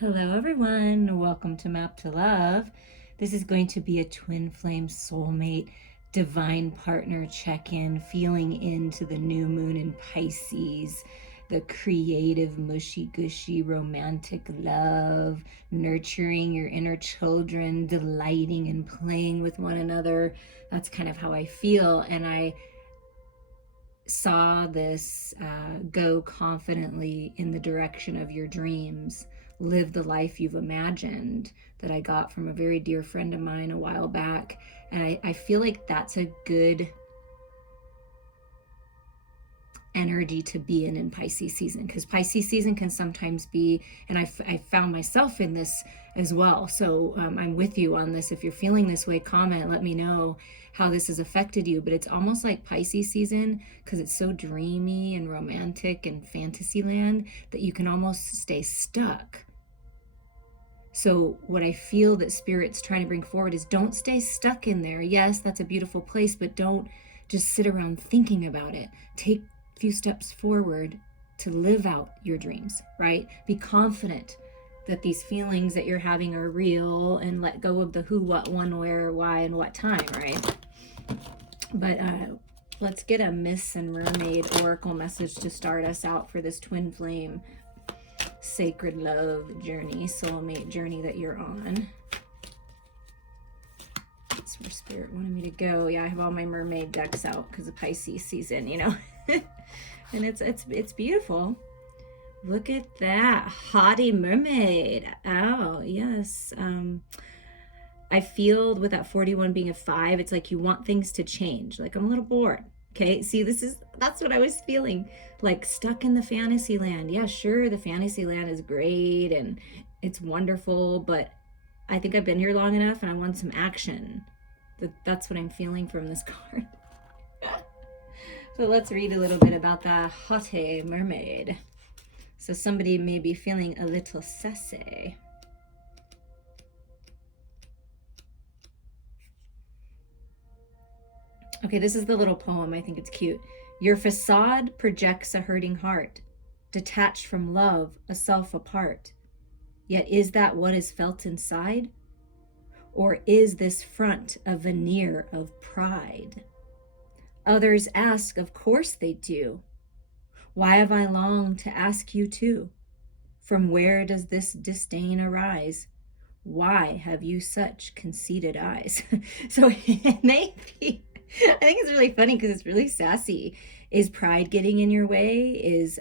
Hello, everyone. Welcome to Map to Love. This is going to be a twin flame soulmate divine partner check-in, feeling into the new moon in Pisces, the creative, mushy gushy, romantic love, nurturing your inner children, delighting and playing with one another. That's kind of how I feel. And I saw this go confidently in the direction of your dreams, live the life you've imagined, that I got from a very dear friend of mine a while back. And I feel like that's a good energy to be in Pisces season, because Pisces season can sometimes be, and I found myself in this as well. So I'm with you on this. If you're feeling this way, comment, let me know how this has affected you. But it's almost like Pisces season, because it's so dreamy and romantic and fantasy land, that you can almost stay stuck. So what I feel that Spirit's trying to bring forward is, don't stay stuck in there. Yes, that's a beautiful place, but don't just sit around thinking about it. Take few steps forward to live out your dreams, right? Be confident that these feelings that you're having are real, and let go of the who, what, when, where, why, and what time, right? But let's get a Miss and Mermaid oracle message to start us out for this twin flame sacred love journey, soulmate journey that you're on. That's where Spirit wanted me to go. Yeah, I have all my mermaid decks out because of Pisces season, you know. And it's beautiful. Look at that haughty mermaid. Oh yes. I feel with that 41 being a 5, it's like you want things to change. Like, I'm a little bored. Okay, see, that's what I was feeling, like stuck in the fantasy land. Yeah, sure, the fantasy land is great and it's wonderful, but I think I've been here long enough and I want some action. That's what I'm feeling from this card. So let's read a little bit about the haughty mermaid. So somebody may be feeling a little sassy. Okay, this is the little poem. I think it's cute. Your facade projects a hurting heart, detached from love, a self apart. Yet is that what is felt inside? Or is this front a veneer of pride? Others ask, of course they do. Why have I longed to ask you too? From where does this disdain arise? Why have you such conceited eyes? So maybe, I think it's really funny because it's really sassy. Is pride getting in your way? Is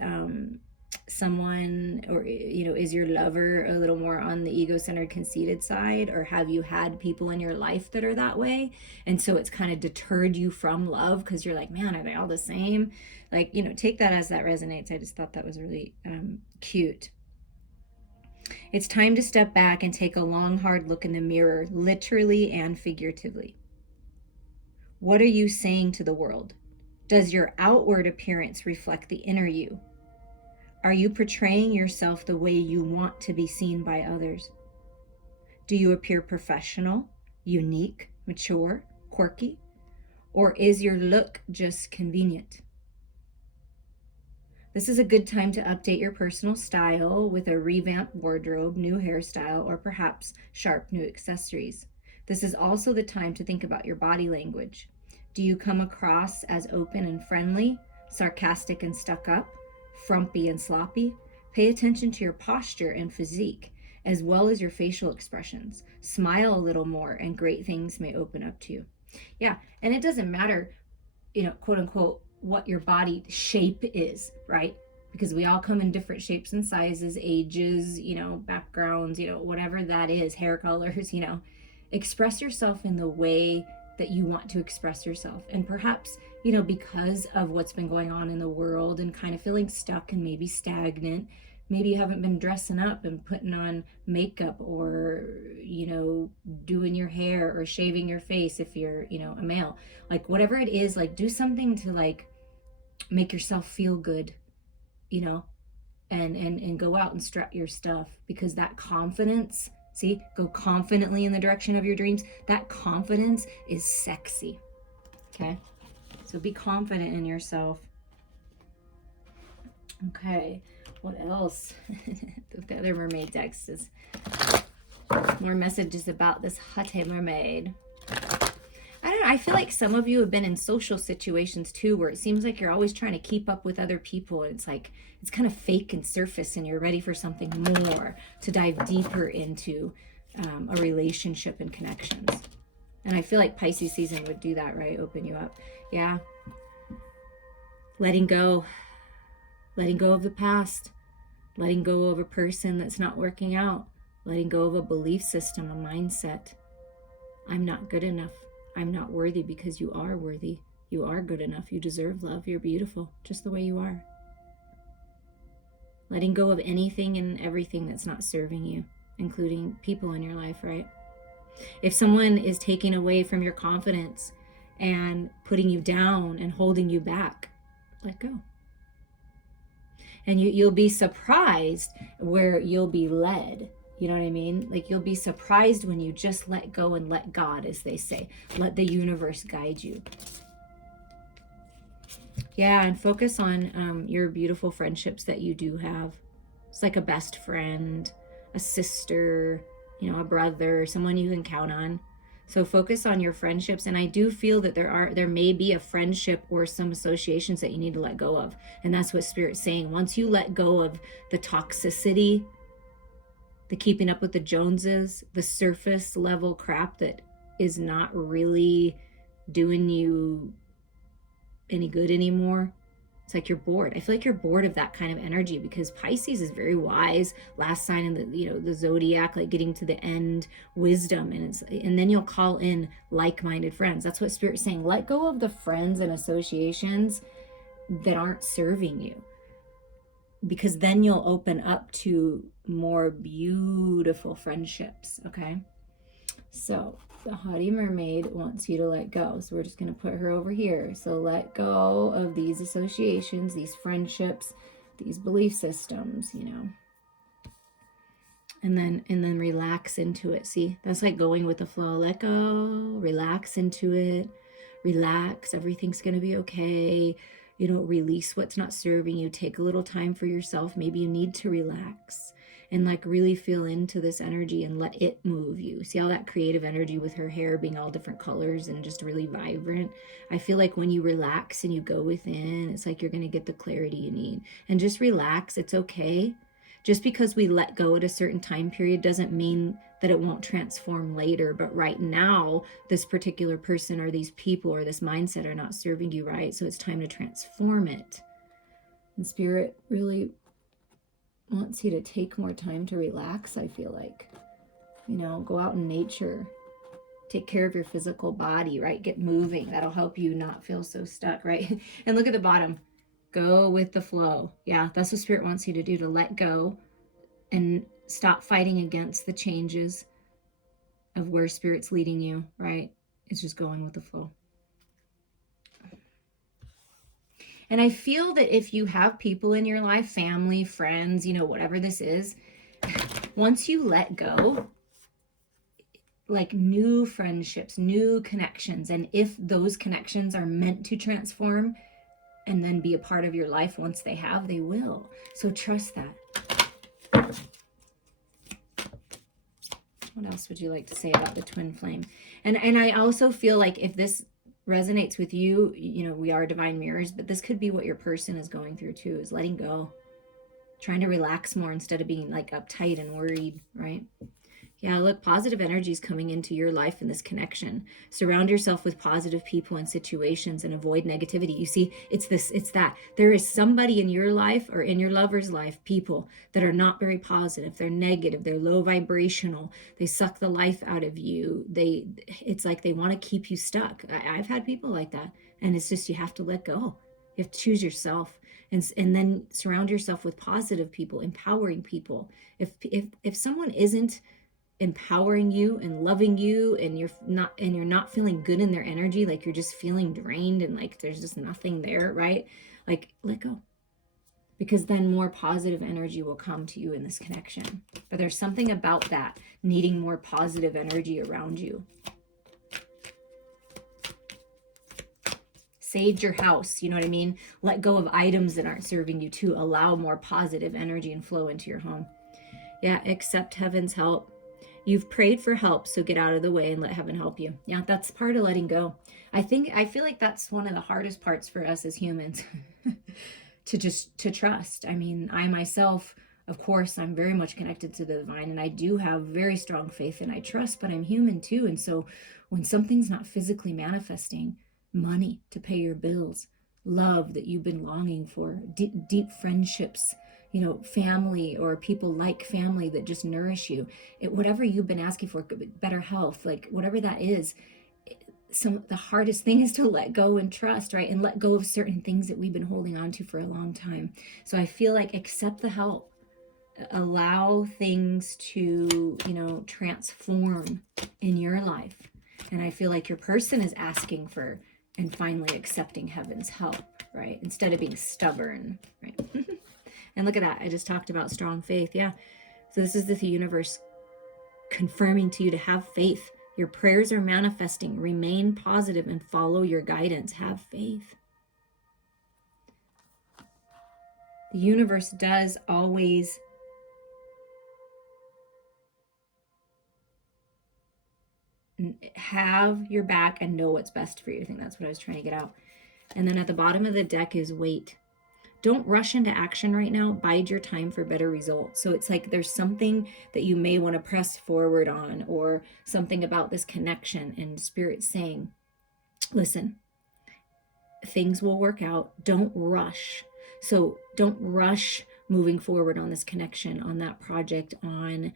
someone, or is your lover a little more on the ego-centered, conceited side? Or have you had people in your life that are that way, and so it's kind of deterred you from love because you're like, man, are they all the same? Like, take that as that resonates. I just thought that was really cute. It's time to step back and take a long, hard look in the mirror, literally and figuratively. What are you saying to the world? Does your outward appearance reflect the inner you? Are you portraying yourself the way you want to be seen by others? Do you appear professional, unique, mature, quirky? Or is your look just convenient? This is a good time to update your personal style with a revamped wardrobe, new hairstyle, or perhaps sharp new accessories. This is also the time to think about your body language. Do you come across as open and friendly, sarcastic and stuck up, frumpy and sloppy? Pay attention to your posture and physique, as well as your facial expressions. Smile a little more and great things may open up to you. Yeah, and it doesn't matter, quote unquote, what your body shape is, right? Because we all come in different shapes and sizes, ages, backgrounds, whatever that is, hair colors, express yourself in the way that you want to express yourself. And perhaps, because of what's been going on in the world and kind of feeling stuck and maybe stagnant, maybe you haven't been dressing up and putting on makeup, or doing your hair or shaving your face if you're a male. Like, whatever it is, like, do something to like make yourself feel good, and go out and strut your stuff, because that confidence, go confidently in the direction of your dreams. That confidence is sexy. Okay, so be confident in yourself. Okay, what else? The other mermaid text is more messages about this hot mermaid. I don't know, I feel like some of you have been in social situations too where it seems like you're always trying to keep up with other people, and it's like it's kind of fake and surface, and you're ready for something more, to dive deeper into a relationship and connections. And I feel like Pisces season would do that, right? Open you up. Yeah. Letting go of the past, letting go of a person that's not working out, letting go of a belief system, a mindset. I'm not good enough. I'm not worthy, because you are worthy. You are good enough. You deserve love. You're beautiful, just the way you are. Letting go of anything and everything that's not serving you, including people in your life, right? If someone is taking away from your confidence and putting you down and holding you back, let go. And you'll be surprised where you'll be led. You know what I mean? Like, you'll be surprised when you just let go and let God, as they say. Let the universe guide you. Yeah, and focus on your beautiful friendships that you do have. It's like a best friend, a sister, a brother, someone you can count on. So focus on your friendships. And I do feel that there may be a friendship or some associations that you need to let go of. And that's what Spirit's saying. Once you let go of the toxicity, the keeping up with the Joneses, the surface level crap that is not really doing you any good anymore. It's like you're bored. I feel like you're bored of that kind of energy, because Pisces is very wise, last sign in the zodiac, like getting to the end, wisdom, and then you'll call in like-minded friends. That's what Spirit's saying. Let go of the friends and associations that aren't serving you, because then you'll open up to more beautiful friendships. Okay, so the haughty mermaid wants you to let go. So we're just going to put her over here. So let go of these associations, these friendships, these belief systems, and then relax into it. See, that's like going with the flow. Let go, relax into it, relax. Everything's going to be okay. Release what's not serving you. Take a little time for yourself. Maybe you need to relax and like really feel into this energy and let it move you. See all that creative energy with her hair being all different colors and just really vibrant? I feel like when you relax and you go within, it's like you're going to get the clarity you need. And just relax. It's okay. Just because we let go at a certain time period doesn't mean that it won't transform later. But right now, this particular person or these people or this mindset are not serving you right. So it's time to transform it. And Spirit really wants you to take more time to relax, I feel like. Go out in nature. Take care of your physical body, right? Get moving. That'll help you not feel so stuck, right? And look at the bottom. Go with the flow. Yeah, that's what Spirit wants you to do, to let go and stop fighting against the changes of where Spirit's leading you, right? It's just going with the flow. And I feel that if you have people in your life, family, friends, whatever this is, once you let go, like new friendships, new connections, and if those connections are meant to transform and then be a part of your life, once they have, they will. So trust that. What else would you like to say about the twin flame? And I also feel like if this resonates with you, we are divine mirrors, but this could be what your person is going through too, is letting go, trying to relax more instead of being like uptight and worried, right? Yeah, look, positive energy is coming into your life in this connection. Surround yourself with positive people and situations and avoid negativity. You see, it's that. There is somebody in your life or in your lover's life, people that are not very positive. They're negative. They're low vibrational. They suck the life out of you. It's like they want to keep you stuck. I've had people like that. And it's just, you have to let go. You have to choose yourself. And then surround yourself with positive people, empowering people. If someone isn't empowering you and loving you, and you're not feeling good in their energy, like you're just feeling drained and like there's just nothing there, right? Like, let go, because then more positive energy will come to you in this connection. But there's something about that, needing more positive energy around you. sage your house, you know what I mean? Let go of items that aren't serving you to allow more positive energy and flow into your home. Yeah, accept heaven's help. You've prayed for help, so get out of the way and let heaven help you. Yeah, that's part of letting go. I feel like that's one of the hardest parts for us as humans to trust. I mean, I myself, of course, I'm very much connected to the divine, and I do have very strong faith and I trust, but I'm human too. And so when something's not physically manifesting, money to pay your bills, love that you've been longing for, deep friendships, family or people like family that just nourish you, whatever you've been asking for, better health, like whatever that is, the hardest thing is to let go and trust, right? And let go of certain things that we've been holding on to for a long time. So I feel like accept the help, allow things to, transform in your life. And I feel like your person is asking for and finally accepting heaven's help, right? Instead of being stubborn, right? And look at that. I just talked about strong faith. Yeah. So this is the universe confirming to you to have faith. Your prayers are manifesting. Remain positive and follow your guidance. Have faith. The universe does always have your back and know what's best for you. I think that's what I was trying to get out. And then at the bottom of the deck is wait. Don't rush into action right now. Bide your time for better results. So it's like there's something that you may want to press forward on, or something about this connection, and Spirit saying, listen, things will work out. Don't rush. So don't rush moving forward on this connection, on that project, on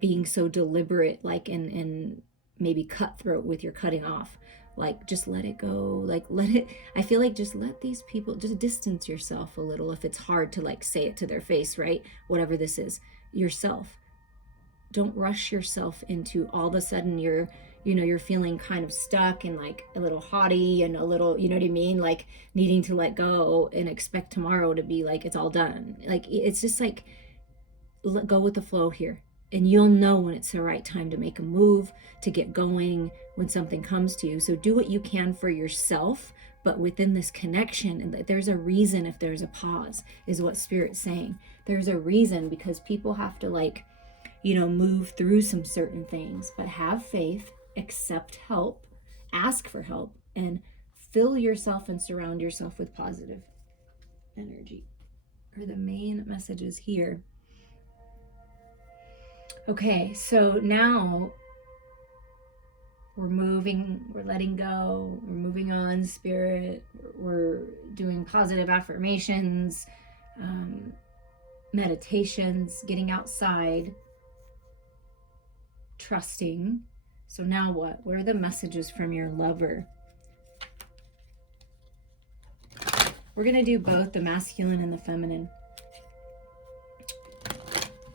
being so deliberate, like, and maybe cutthroat with your cutting off. Like, just let it go. Like, I feel like just let these people, just distance yourself a little if it's hard to like say it to their face, right? Whatever this is, yourself. Don't rush yourself into all of a sudden you're feeling kind of stuck and like a little haughty and a little, you know what I mean? Like needing to let go and expect tomorrow to be like, it's all done. Like, it's just like, let go with the flow here. And you'll know when it's the right time to make a move, to get going, when something comes to you. So do what you can for yourself, but within this connection. And there's a reason if there's a pause, is what Spirit's saying. There's a reason, because people have to move through some certain things. But have faith, accept help, ask for help, and fill yourself and surround yourself with positive energy. Are the main messages here. Okay, so now we're letting go, we're moving on, Spirit, we're doing positive affirmations, meditations, getting outside, trusting. So now what? What are the messages from your lover? We're going to do both the masculine and the feminine.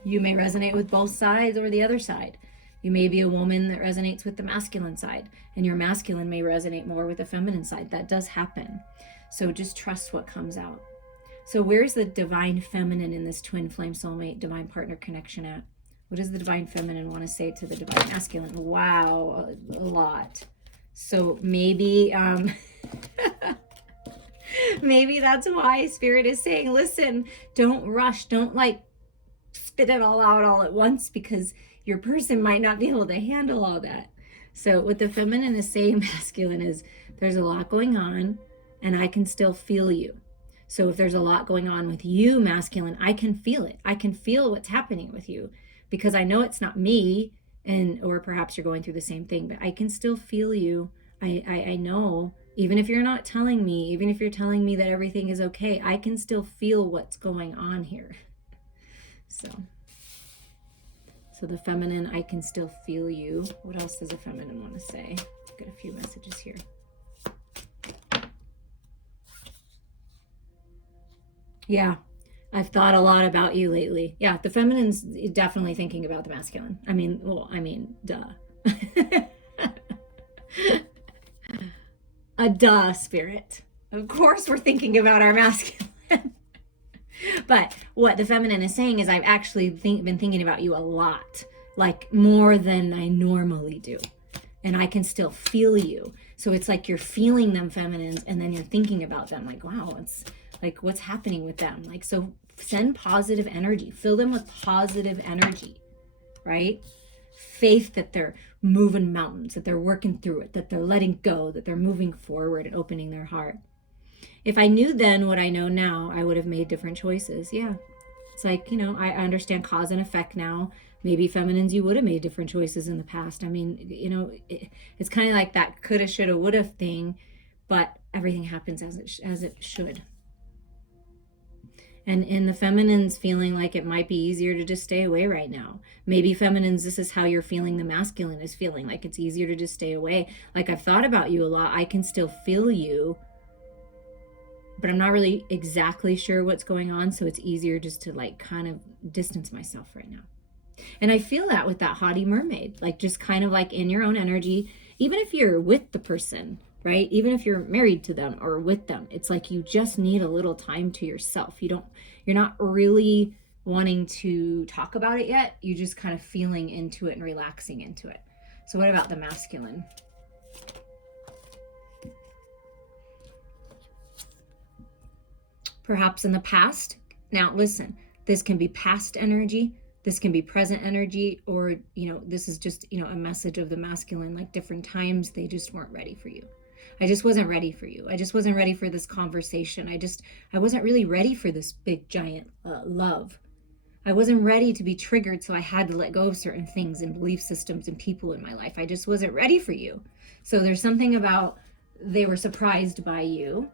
You may resonate with both sides or the other side. You may be a woman that resonates with the masculine side, and your masculine may resonate more with the feminine side. That does happen. So just trust what comes out. So where's the divine feminine in this twin flame soulmate divine partner connection at? What does the divine feminine want to say to the divine masculine? Wow, a lot. So maybe maybe that's why Spirit is saying, listen, don't rush, don't spit it all out all at once, because your person might not be able to handle all that. So what the feminine is saying, masculine, is there's a lot going on and I can still feel you. So if there's a lot going on with you, masculine, I can feel it. I can feel what's happening with you, because I know it's not me, or perhaps you're going through the same thing, but I can still feel you. I know, even if you're not telling me, even if you're telling me that everything is okay, I can still feel what's going on here. So the feminine, I can still feel you. What else does the feminine want to say? I've got a few messages here. Yeah, I've thought a lot about you lately. Yeah, the feminine's definitely thinking about the masculine. Duh. A duh, Spirit. Of course we're thinking about our masculine. But what the feminine is saying is, I've actually been thinking about you a lot, like more than I normally do. and I can still feel you. So it's like you're feeling them, feminines, and then you're thinking about them like, wow, it's like, what's happening with them? Like, so send positive energy, fill them with positive energy, right? Faith that they're moving mountains, that they're working through it, that they're letting go, that they're moving forward and opening their heart. If I knew then what I know now, I would have made different choices. Yeah. It's like, I understand cause and effect now. Maybe feminines, you would have made different choices in the past. I mean, it's kind of like that coulda, shoulda, woulda thing, but everything happens as it should. And in the feminines feeling like it might be easier to just stay away right now. Maybe feminines, this is how you're feeling, the masculine is feeling like it's easier to just stay away. Like, I've thought about you a lot. I can still feel you, but I'm not really exactly sure what's going on. So it's easier just to like kind of distance myself right now. And I feel that with that haughty mermaid, like just kind of like in your own energy, even if you're with the person, right? Even if you're married to them or with them, it's like you just need a little time to yourself. You're not really wanting to talk about it yet. You're just kind of feeling into it and relaxing into it. So what about the masculine? Perhaps in the past. Now listen, this can be past energy, this can be present energy, or this is just a message of the masculine, like different times they just weren't ready for you. I just wasn't ready for you. I just wasn't ready for this conversation. I wasn't really ready for this big giant love. I wasn't ready to be triggered, so I had to let go of certain things and belief systems and people in my life. I just wasn't ready for you. So there's something about they were surprised by you.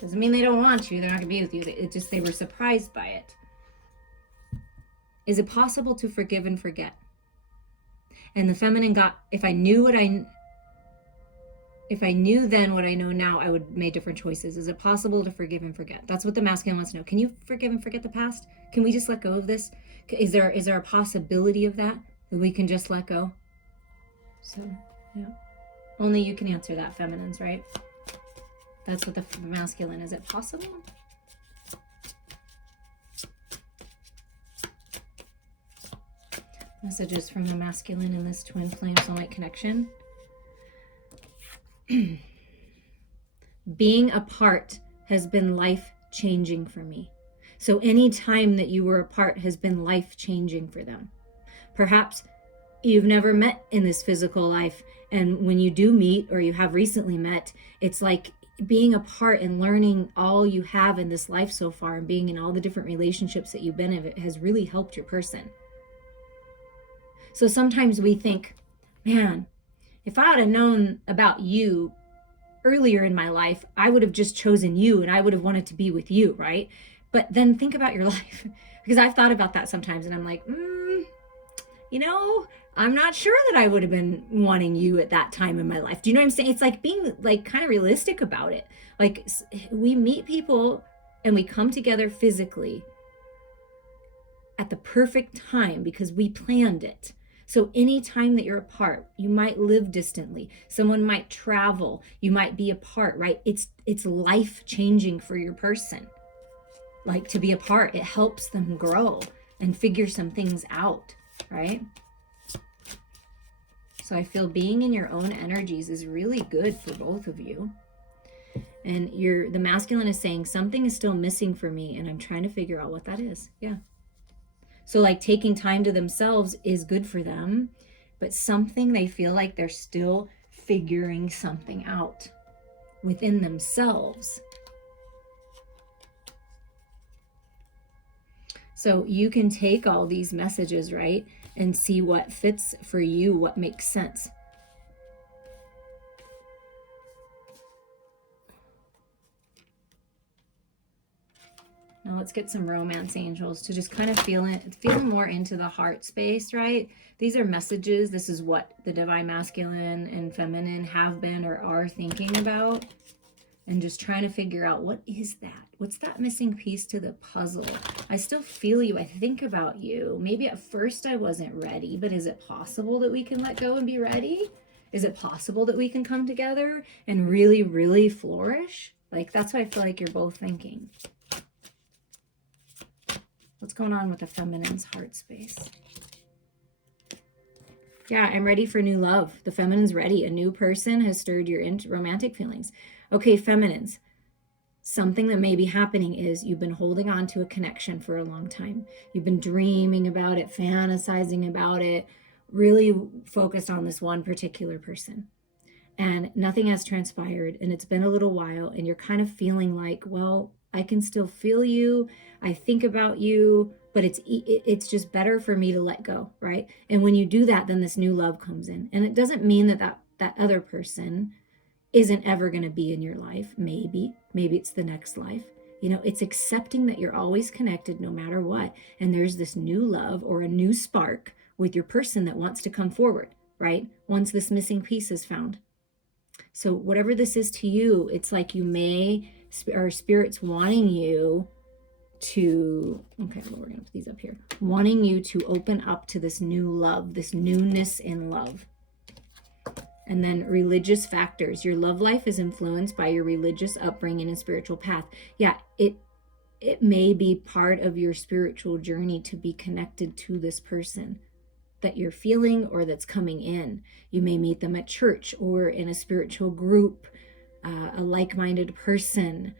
Doesn't mean they don't want you. They're not going to be with you. It just, they were surprised by it. Is it possible to forgive and forget? And the feminine got, if I knew then what I know now, I would make different choices. Is it possible to forgive and forget? That's what the masculine wants to know. Can you forgive and forget the past? Can we just let go of this? Is there a possibility of that we can just let go? So, yeah. Only you can answer that, feminines, right? That's what the masculine, is it possible? Messages from the masculine in this twin flame soulmate connection. Being apart has been life-changing for me. So any time that you were apart has been life-changing for them. Perhaps you've never met in this physical life, and when you do meet, or you have recently met, it's like being apart and learning all you have in this life so far and being in all the different relationships that you've been in, it has really helped your person. So sometimes we think, man, if I would have known about you earlier in my life, I would have just chosen you and I would have wanted to be with you, right? But then think about your life, because I've thought about that sometimes and I'm like, I'm not sure that I would have been wanting you at that time in my life. Do you know what I'm saying? It's like being like kind of realistic about it. Like, we meet people and we come together physically at the perfect time because we planned it. So any time that you're apart, you might live distantly. Someone might travel. You might be apart, right? It's life-changing for your person. Like, to be apart, it helps them grow and figure some things out, right? So I feel being in your own energies is really good for both of you. And the masculine is saying something is still missing for me and I'm trying to figure out what that is. Yeah. So like taking time to themselves is good for them, but something they feel like they're still figuring something out within themselves. So you can take all these messages, right, and see what fits for you, what makes sense. Now let's get some romance angels to just kind of feel more into the heart space, right? These are messages. This is what the divine masculine and feminine have been or are thinking about. And just trying to figure out, what is that? What's that missing piece to the puzzle? I still feel you. I think about you. Maybe at first I wasn't ready, but is it possible that we can let go and be ready? Is it possible that we can come together and really, really flourish? Like, that's what I feel like you're both thinking. What's going on with the feminine's heart space? Yeah, I'm ready for new love. The feminine's ready. A new person has stirred your romantic feelings. Okay, feminines, something that may be happening is you've been holding on to a connection for a long time. You've been dreaming about it, fantasizing about it, really focused on this one particular person. And nothing has transpired, and it's been a little while, and you're kind of feeling like, well, I can still feel you. I think about you, but it's just better for me to let go, right? And when you do that, then this new love comes in. And it doesn't mean that other person isn't ever going to be in your life. Maybe it's the next life. It's accepting that you're always connected no matter what. And there's this new love or a new spark with your person that wants to come forward, right? Once this missing piece is found. So whatever this is to you, it's like or spirit's wanting you to, okay, well, we're going to put these up here, wanting you to open up to this new love, this newness in love. And then religious factors. Your love life is influenced by your religious upbringing and spiritual path. Yeah, it may be part of your spiritual journey to be connected to this person that you're feeling or that's coming in. You may meet them at church or in a spiritual group, a like-minded person,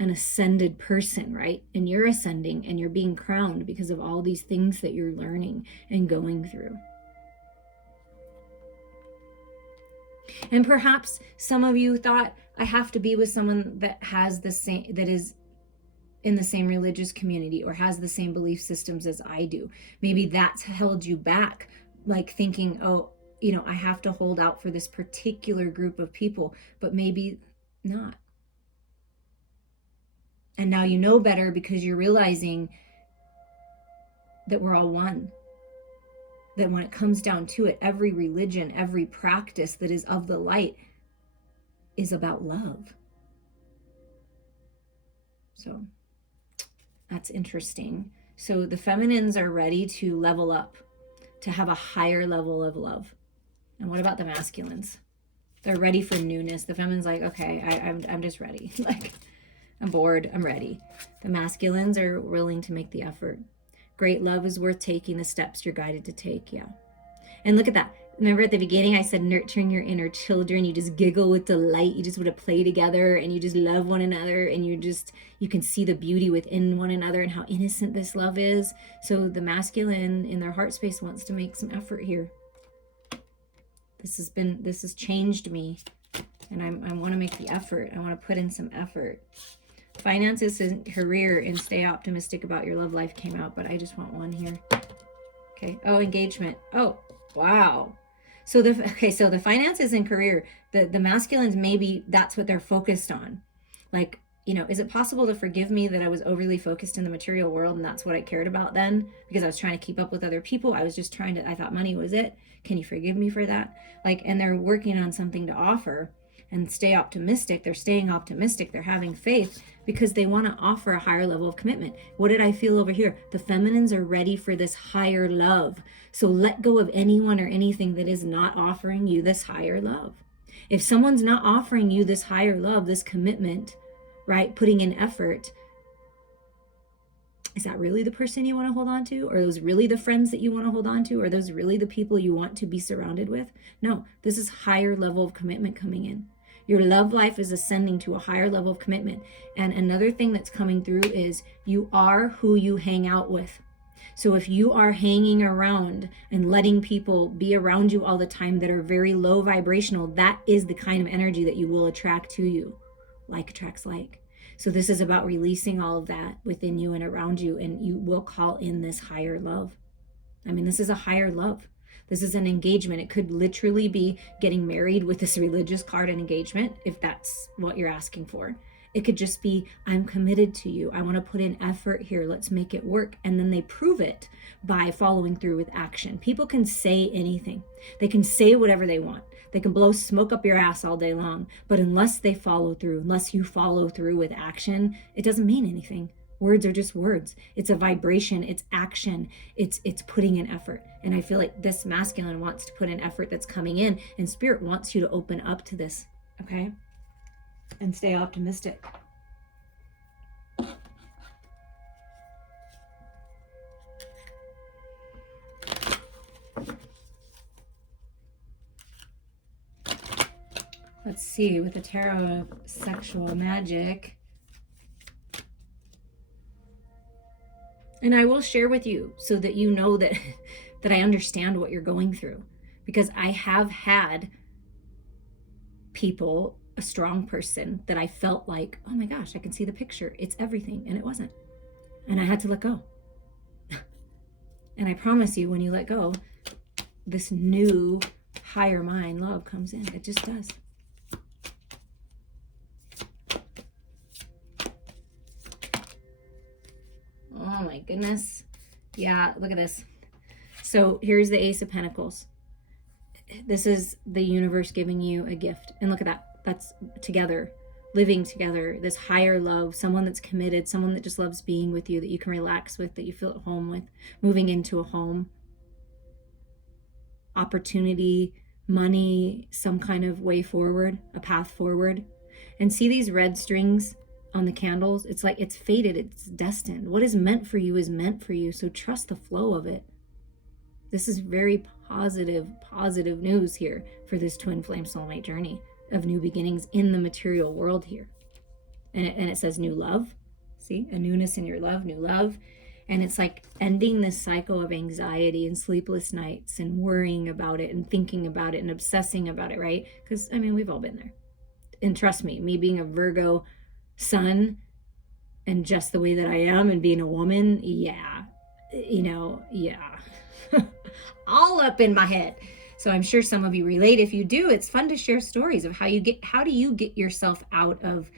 an ascended person, right? And you're ascending and you're being crowned because of all these things that you're learning and going through. And perhaps some of you thought, I have to be with someone that has the same, that is in the same religious community or has the same belief systems as I do. Maybe that's held you back, like thinking, oh, I have to hold out for this particular group of people, but maybe not. And now you know better because you're realizing that we're all one. That when it comes down to it, every religion, every practice that is of the light is about love. So that's interesting. So the feminines are ready to level up, to have a higher level of love. And what about the masculines? They're ready for newness. The feminine's like, okay, I'm just ready. Like, I'm bored, I'm ready. The masculines are willing to make the effort. Great love is worth taking the steps you're guided to take. Yeah. And look at that. Remember at the beginning, I said nurturing your inner children. You just giggle with delight. You just want to play together and you just love one another. And you can see the beauty within one another and how innocent this love is. So the masculine in their heart space wants to make some effort here. This has changed me. And I want to make the effort. I want to put in some effort. Finances and career and stay optimistic about your love life came out, but I just want one here. Okay. Oh, engagement. Oh, wow. So the finances and career, the masculines, maybe that's what they're focused on. Like, is it possible to forgive me that I was overly focused in the material world and that's what I cared about then? Because I was trying to keep up with other people. I thought money was it. Can you forgive me for that? And they're working on something to offer and stay optimistic. They're staying optimistic. They're having faith because they want to offer a higher level of commitment. What did I feel over here? The feminines are ready for this higher love. So let go of anyone or anything that is not offering you this higher love. If someone's not offering you this higher love, this commitment, right, putting in effort, is that really the person you want to hold on to? Are those really the friends that you want to hold on to? Are those really the people you want to be surrounded with? No, this is higher level of commitment coming in. Your love life is ascending to a higher level of commitment. And another thing that's coming through is you are who you hang out with. So if you are hanging around and letting people be around you all the time that are very low vibrational, that is the kind of energy that you will attract to you. Like attracts like. So this is about releasing all of that within you and around you, and you will call in this higher love. I mean, this is a higher love. This is an engagement. It could literally be getting married with this religious card and engagement, if that's what you're asking for. It could just be, I'm committed to you. I want to put in effort here. Let's make it work. And then they prove it by following through with action. People can say anything. They can say whatever they want. They can blow smoke up your ass all day long. But unless they follow through, unless you follow through with action, it doesn't mean anything. Words are just words. It's a vibration. It's action. It's putting in effort. And I feel like this masculine wants to put in effort that's coming in, and spirit wants you to open up to this, okay? And stay optimistic. Let's see, with the tarot of sexual magic. And I will share with you so that you know that that I understand what you're going through, because I have had people, a strong person that I felt like, oh my gosh, I can see the picture, it's everything, and it wasn't. And I had to let go. And I promise you, when you let go, this new higher mind love comes in. It just does. Oh my goodness. Yeah, look at this. So here's the Ace of Pentacles. This is the universe giving you a gift. And look at that. That's together, living together, this higher love, someone that's committed, someone that just loves being with you, that you can relax with, that you feel at home with, moving into a home, opportunity, money, some kind of way forward, a path forward. And see these red strings on the candles? It's like it's fated, it's destined. What is meant for you is meant for you. So trust the flow of it. This is very positive news here for this twin flame soulmate journey of new beginnings in the material world here. And it says new love. See, a newness in your love, new love. And it's like ending this cycle of anxiety and sleepless nights and worrying about it and thinking about it and obsessing about it, right? Because, I mean, we've all been there. And trust me, me being a Virgo sun and just the way that I am and being a woman, yeah, all up in my head. So I'm sure some of you relate. If you do, it's fun to share stories of how do you get yourself out of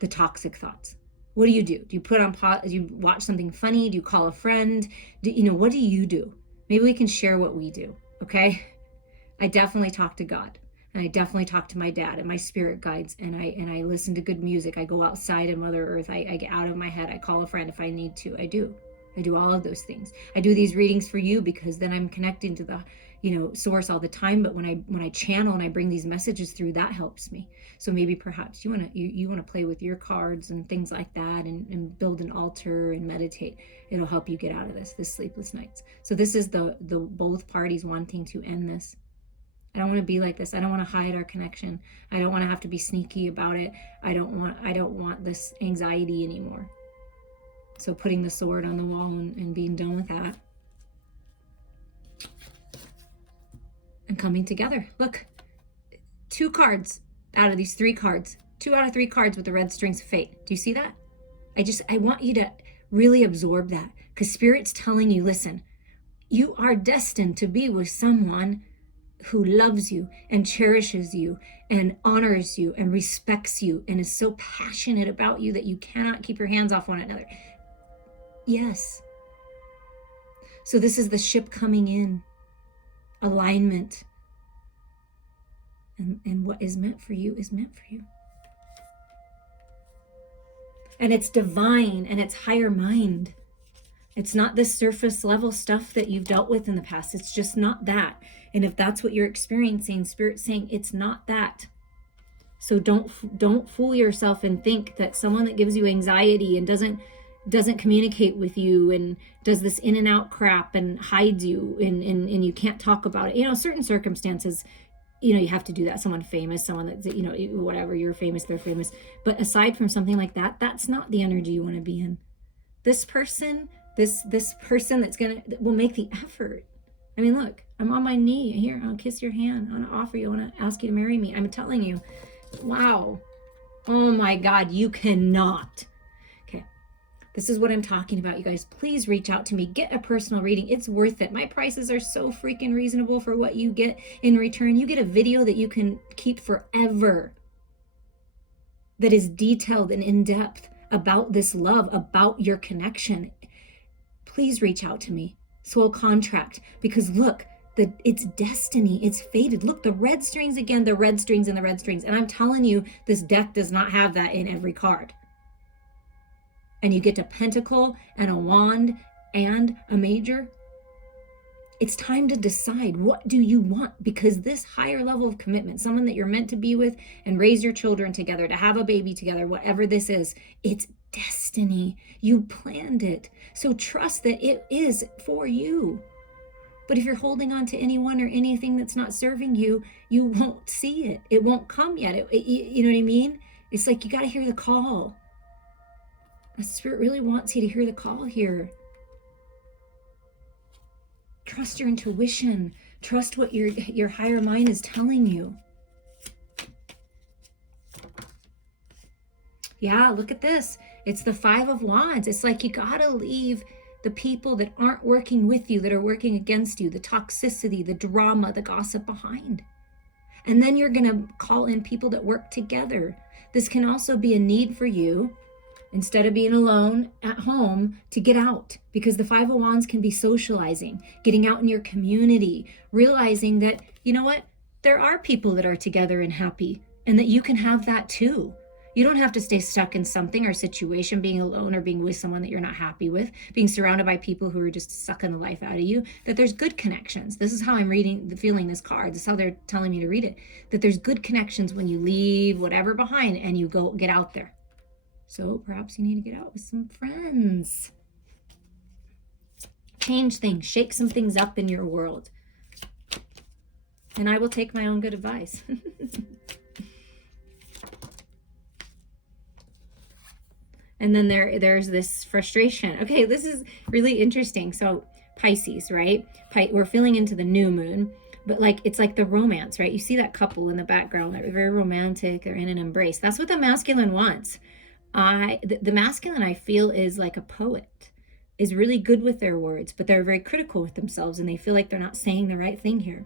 the toxic thoughts? What do? Do you put on pause? Do you watch something funny? Do you call a friend? What do you do? Maybe we can share what we do, okay? I definitely talk to God, and I definitely talk to my dad and my spirit guides, and I listen to good music. I go outside in Mother Earth. I get out of my head. I call a friend if I need to. I do all of those things. I do these readings for you because then I'm connecting to the source all the time. But when I channel and I bring these messages through, that helps me. So maybe perhaps you want to play with your cards and things like that, and build an altar and meditate. It'll help you get out of this sleepless nights. So this is the both parties wanting to end this. I don't want to be like this. I don't want to hide our connection. I don't want to have to be sneaky about it. I don't want this anxiety anymore. So putting the sword on the wall and being done with that. And coming together. Look, 2 cards out of these 3 cards. 2 out of 3 cards with the red strings of fate. Do you see that? I want you to really absorb that, because Spirit's telling you, listen, you are destined to be with someone who loves you and cherishes you and honors you and respects you and is so passionate about you that you cannot keep your hands off one another. Yes. So this is the ship coming in. Alignment. And what is meant for you is meant for you. And it's divine and it's higher mind. It's not this surface level stuff that you've dealt with in the past. It's just not that. And if that's what you're experiencing, Spirit's saying it's not that. So don't fool yourself and think that someone that gives you anxiety and doesn't communicate with you and does this in and out crap and hides you and you can't talk about it. Certain circumstances, you have to do that. Someone famous, someone that's, whatever, you're famous, they're famous. But aside from something like that, that's not the energy you want to be in. This person, this person that will make the effort. I mean, look, I'm on my knee here. I'll kiss your hand. I want to offer you. I want to ask you to marry me. I'm telling you, wow. Oh my God, you cannot. Okay. This is what I'm talking about, you guys. Please reach out to me. Get a personal reading. It's worth it. My prices are so freaking reasonable for what you get in return. You get a video that you can keep forever that is detailed and in depth about this love, about your connection. Please reach out to me. Soul contract. Because look, it's destiny. It's fated. Look, the red strings again, the red strings and the red strings. And I'm telling you, this deck does not have that in every card. And you get a pentacle and a wand and a major. It's time to decide, what do you want? Because this higher level of commitment, someone that you're meant to be with and raise your children together, to have a baby together, whatever this is, it's destiny. You planned it. So trust that it is for you. But if you're holding on to anyone or anything that's not serving you, you won't see it. It won't come yet. You know what I mean? It's like you got to hear the call. The Spirit really wants you to hear the call here. Trust your intuition. Trust what your higher mind is telling you. Yeah, look at this. It's the Five of Wands. It's like you got to leave the people that aren't working with you, that are working against you, the toxicity, the drama, the gossip behind. And then you're going to call in people that work together. This can also be a need for you, instead of being alone at home, to get out, because the Five of Wands can be socializing, getting out in your community, realizing that, you know what, there are people that are together and happy, and that you can have that too. You don't have to stay stuck in something or situation, being alone or being with someone that you're not happy with, being surrounded by people who are just sucking the life out of you, that there's good connections. This is how I'm feeling this card. This is how they're telling me to read it, that there's good connections when you leave whatever behind and you go get out there. So perhaps you need to get out with some friends. Change things, shake some things up in your world. And I will take my own good advice. And then there's this frustration. Okay, this is really interesting. So Pisces, right? We're feeling into the new moon, but like it's like the romance, right? You see that couple in the background, they're very romantic, they're in an embrace. That's what the masculine wants. The masculine, I feel, is like a poet, is really good with their words, but they're very critical with themselves, and they feel like they're not saying the right thing here.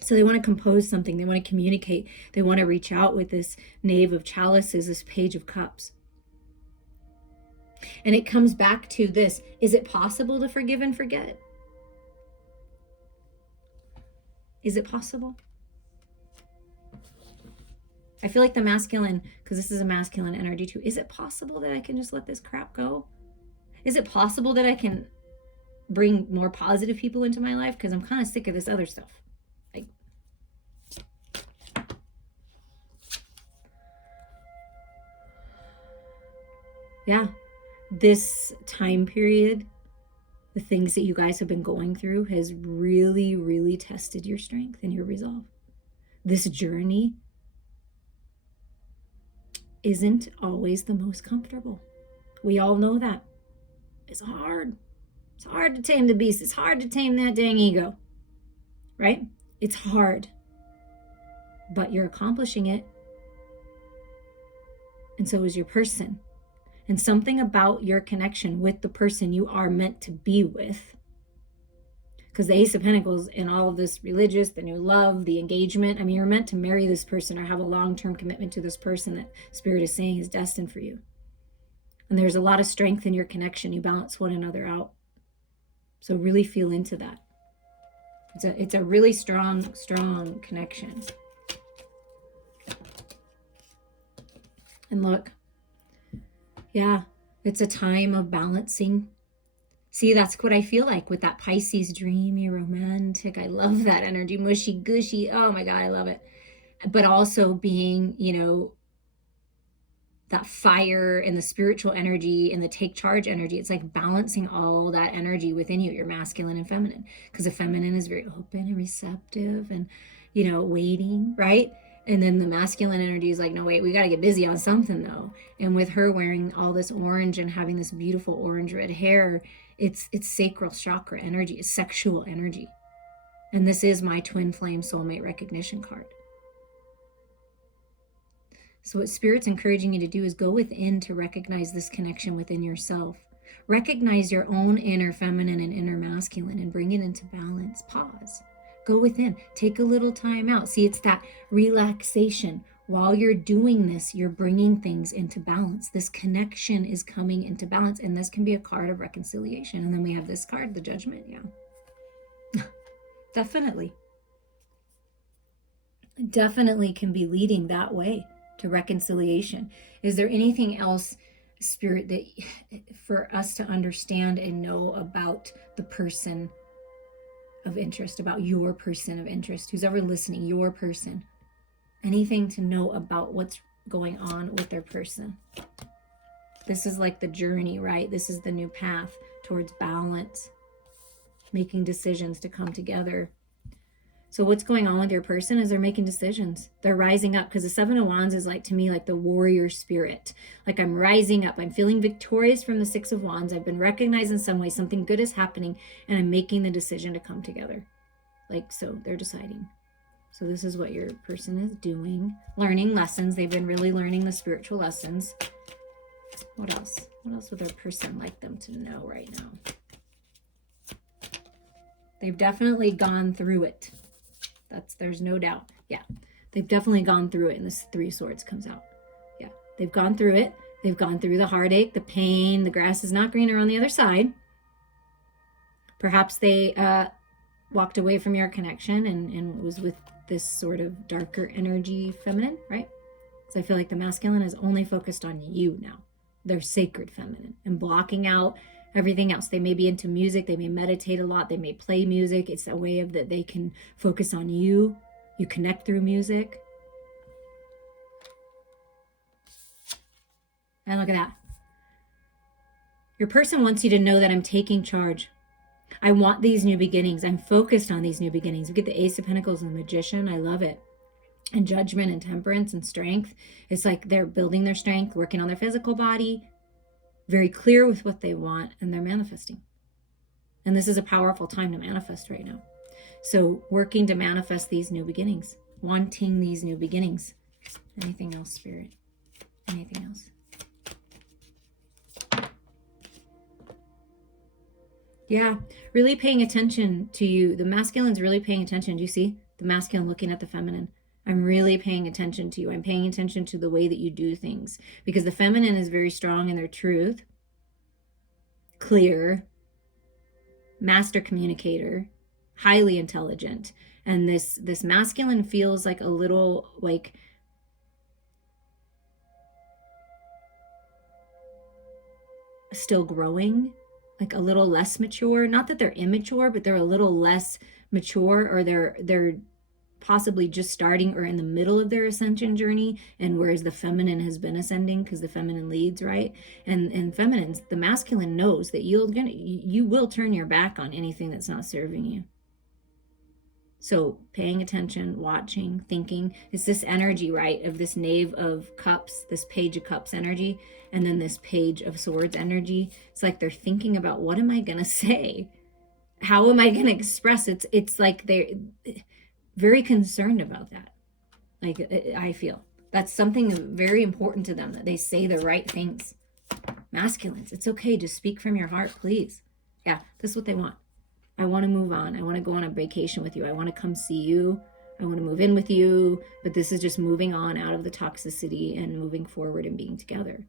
So they want to compose something, they want to communicate, they want to reach out with this Knave of Chalices, this Page of Cups. And it comes back to this: is it possible to forgive and forget? Is it possible? I feel like the masculine, because this is a masculine energy too, is it possible that I can just let this crap go? Is it possible that I can bring more positive people into my life? Because I'm kind of sick of this other stuff. Like, yeah, this time period, the things that you guys have been going through has really, really tested your strength and your resolve. This journey isn't always the most comfortable. We all know that. It's hard. It's hard to tame the beast. It's hard to tame that dang ego, right? It's hard, but you're accomplishing it. And so is your person. And something about your connection with the person you are meant to be with, because the Ace of Pentacles in all of this religious, the new love, the engagement, I mean, you're meant to marry this person or have a long-term commitment to this person that Spirit is saying is destined for you. And there's a lot of strength in your connection. You balance one another out. So really feel into that. It's a really strong connection. And look, yeah, it's a time of balancing. See, that's what I feel like with that Pisces, dreamy, romantic. I love that energy, mushy, gushy. Oh my God, I love it. But also being, you know, that fire and the spiritual energy and the take charge energy. It's like balancing all that energy within you, your masculine and feminine. Because the feminine is very open and receptive and, you know, waiting, right? And then the masculine energy is like, no, wait, we got to get busy on something though. And with her wearing all this orange and having this beautiful orange red hair, it's sacral chakra energy, it's sexual energy. And this is my twin flame soulmate recognition card. So what Spirit's encouraging you to do is go within to recognize this connection within yourself. Recognize your own inner feminine and inner masculine and bring it into balance. Pause. Go within. Take a little time out. See, it's that relaxation. While you're doing this, you're bringing things into balance. This connection is coming into balance. And this can be a card of reconciliation. And then we have this card, the Judgment. Yeah. Definitely. Definitely can be leading that way to reconciliation. Is there anything else, Spirit, that for us to understand and know about the person of interest, about your person of interest, who's ever listening, your person? Anything to know about what's going on with their person? This is like the journey, right? This is the new path towards balance. making decisions to come together. So what's going on with your person is they're making decisions. They're rising up, because the Seven of Wands is like, to me, like the warrior spirit. Like, I'm rising up. I'm feeling victorious from the Six of Wands. I've been recognized in some way. Something good is happening, and I'm making the decision to come together. Like, so they're deciding. So this is what your person is doing. Learning lessons. They've been really learning the spiritual lessons. What else? What else would their person like them to know right now? They've definitely gone through it. There's no doubt. Yeah, they've definitely gone through it, and this Three of Swords comes out. Yeah, they've gone through it. They've gone through the heartache, the pain. The grass is not greener on the other side. Perhaps they walked away from your connection and was with this sort of darker energy feminine, right? So I feel like the masculine is only focused on you now. They're sacred feminine and blocking out everything else. They may be into music. They may meditate a lot. They may play music. It's a way of that they can focus on you. You connect through music. And look at that. Your person wants you to know that I'm taking charge. I want these new beginnings. I'm focused on these new beginnings. We get the Ace of Pentacles and the Magician. I love it. And Judgment and Temperance and Strength. It's like they're building their strength, working on their physical body, very clear with what they want, and they're manifesting. And this is a powerful time to manifest right now. So working to manifest these new beginnings, wanting these new beginnings. Anything else, Spirit? Anything else? Yeah, really paying attention to you. The masculine's really paying attention. Do you see? The masculine looking at the feminine. I'm really paying attention to you. I'm paying attention to the way that you do things. Because the feminine is very strong in their truth. Clear. Master communicator. Highly intelligent. And this masculine feels like a little like still growing. Like a little less mature. Not that they're immature, but they're a little less mature, or they're possibly just starting or in the middle of their ascension journey, and whereas the feminine has been ascending, because the feminine leads, right? And feminines, the masculine knows that you will turn your back on anything that's not serving you. So paying attention, watching, thinking. It's this energy, right, of this Knave of Cups, this Page of Cups energy, and then this Page of Swords energy. It's like they're thinking about, what am I going to say? How am I going to express it? It's like they're very concerned about that. Like, I feel that's something very important to them, that they say the right things. Masculines, it's okay. Just speak from your heart, please. Yeah, this is what they want. I want to move on. I want to go on a vacation with you. I want to come see you. I want to move in with you. But this is just moving on out of the toxicity and moving forward and being together.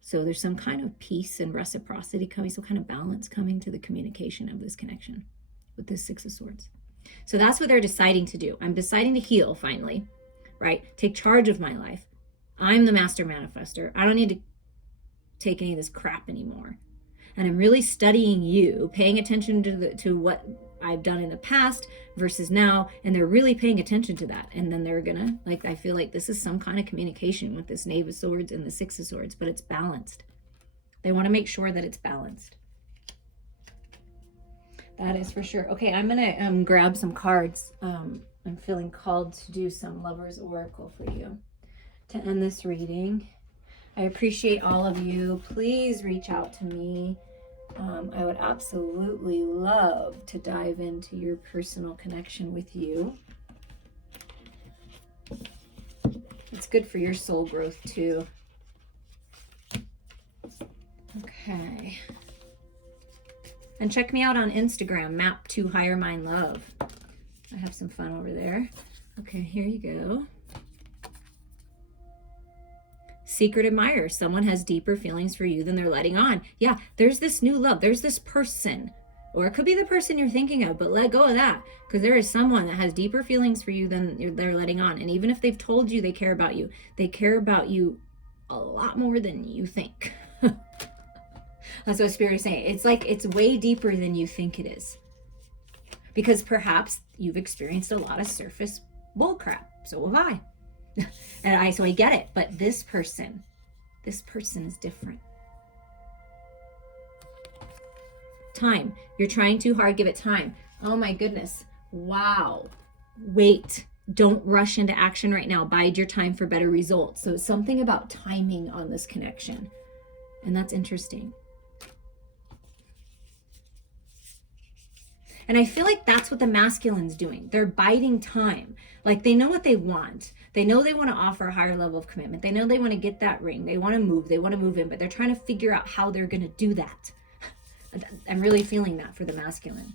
So there's some kind of peace and reciprocity coming, some kind of balance coming to the communication of this connection with this Six of Swords. So that's what they're deciding to do. I'm deciding to heal finally, right? Take charge of my life. I'm the master manifester. I don't need to take any of this crap anymore. And I'm really studying you, paying attention to what I've done in the past versus now. And they're really paying attention to that. And then they're gonna, like, I feel like this is some kind of communication with this Knave of Swords and the Six of Swords, but it's balanced. They want to make sure that it's balanced. That is for sure. Okay, I'm gonna grab some cards. I'm feeling called to do some Lover's Oracle for you to end this reading. I appreciate all of you. Please reach out to me. I would absolutely love to dive into your personal connection with you. It's good for your soul growth too. Okay. And check me out on Instagram, Map to Higher Mind Love. I have some fun over there. Okay, here you go. Secret admirer. Someone has deeper feelings for you than they're letting on. Yeah, there's this new love. There's this person. Or it could be the person you're thinking of, but let go of that. Because there is someone that has deeper feelings for you than they're letting on. And even if they've told you they care about you, they care about you a lot more than you think. That's what Spirit is saying. It's like it's way deeper than you think it is. Because perhaps you've experienced a lot of surface bullcrap. So have I. So I get it. But this person is different. Time. You're trying too hard. Give it time. Oh my goodness. Wow. Wait. Don't rush into action right now. Bide your time for better results. So it's something about timing on this connection. And that's interesting. And I feel like that's what the masculine's doing. They're biding time. Like they know what they want. They know they want to offer a higher level of commitment. They know they want to get that ring. They want to move. They want to move in, but they're trying to figure out how they're going to do that. I'm really feeling that for the masculine.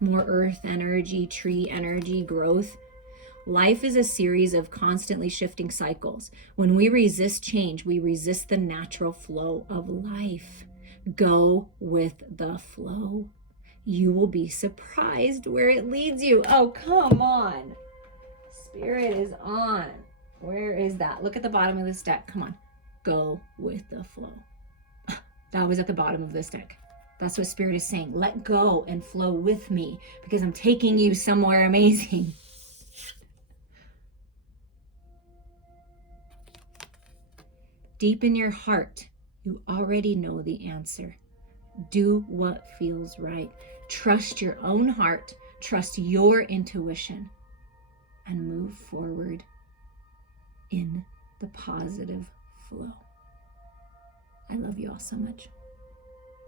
More earth energy, tree energy, growth. Life is a series of constantly shifting cycles. When we resist change, we resist the natural flow of life. Go with the flow. You will be surprised where it leads you. Oh, come on. Spirit is on. Where is that? Look at the bottom of this deck. Come on. Go with the flow. That was at the bottom of this deck. That's what Spirit is saying. Let go and flow with me because I'm taking you somewhere amazing. Deep in your heart, you already know the answer. Do what feels right. Trust your own heart. Trust your intuition and move forward in the positive flow. I love you all so much.